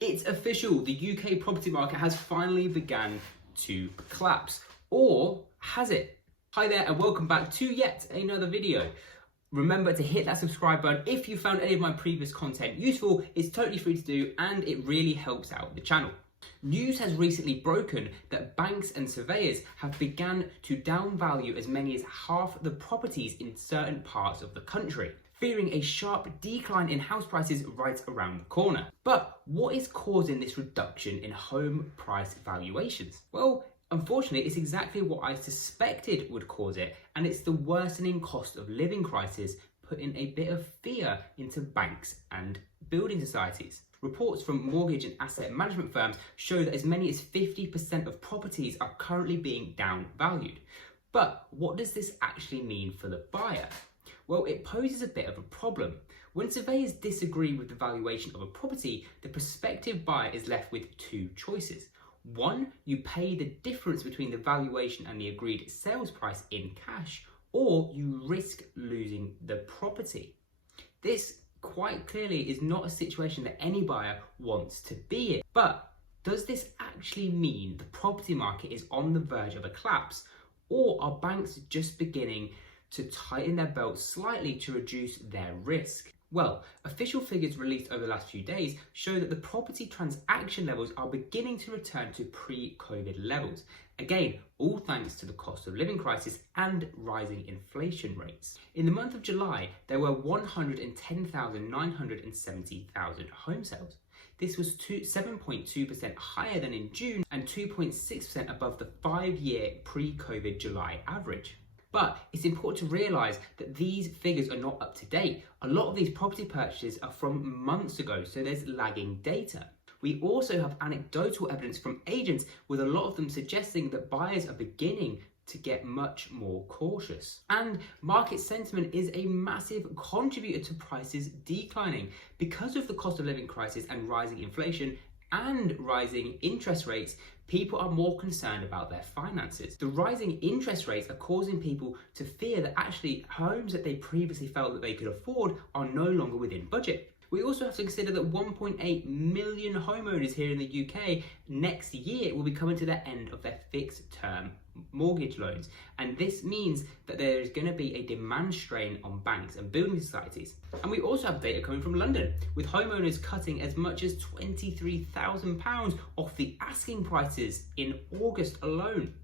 It's official, the UK property market has finally begun to collapse. Or has it? Hi there and welcome back to yet another video. Remember to hit that subscribe button if you found any of my previous content useful. It's totally free to do and it really helps out the channel. News has recently broken that banks and surveyors have begun to downvalue as many as half the properties in certain parts of the country, fearing a sharp decline in house prices right around the corner. But what is causing this reduction in home price valuations? Well, unfortunately, it's exactly what I suspected would cause it, and it's the worsening cost of living crisis putting a bit of fear into banks and building societies. Reports from mortgage and asset management firms show that as many as 50% of properties are currently being downvalued. But what does this actually mean for the buyer? Well, it poses a bit of a problem. When surveyors disagree with the valuation of a property, the prospective buyer is left with two choices. One, you pay the difference between the valuation and the agreed sales price in cash, or you risk losing the property. This quite clearly is not a situation that any buyer wants to be in. But does this actually mean the property market is on the verge of a collapse, or are banks just beginning to tighten their belts slightly to reduce their risk? Well, official figures released over the last few days show that the property transaction levels are beginning to return to pre-COVID levels. Again, all thanks to the cost of living crisis and rising inflation rates. In the month of July, there were 110,970 home sales. This was 7.2% higher than in June and 2.6% above the 5-year pre-COVID July average. But it's important to realise that these figures are not up to date. A lot of these property purchases are from months ago, so there's lagging data. We also have anecdotal evidence from agents, with a lot of them suggesting that buyers are beginning to get much more cautious. And market sentiment is a massive contributor to prices declining. Because of the cost of living crisis and rising inflation and rising interest rates, people are more concerned about their finances. The rising interest rates are causing people to fear that actually homes that they previously felt that they could afford are no longer within budget. We also have to consider that 1.8 million homeowners here in the UK next year will be coming to the end of their fixed term mortgage loans. And this means that there is going to be a demand strain on banks and building societies. And we also have data coming from London, with homeowners cutting as much as £23,000 off the asking prices in August alone.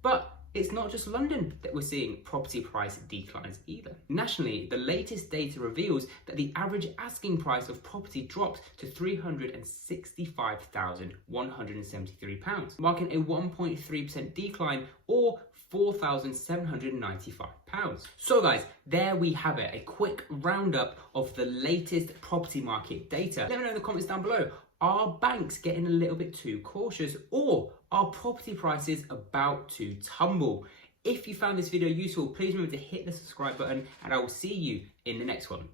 But it's not just London that we're seeing property price declines either. Nationally, the latest data reveals that the average asking price of property dropped to £365,173, marking a 1.3% decline or £4,795. So guys, there we have it, a quick roundup of the latest property market data. Let me know in the comments down below. Are banks getting a little bit too cautious, or are property prices about to tumble? If you found this video useful, please remember to hit the subscribe button and I will see you in the next one.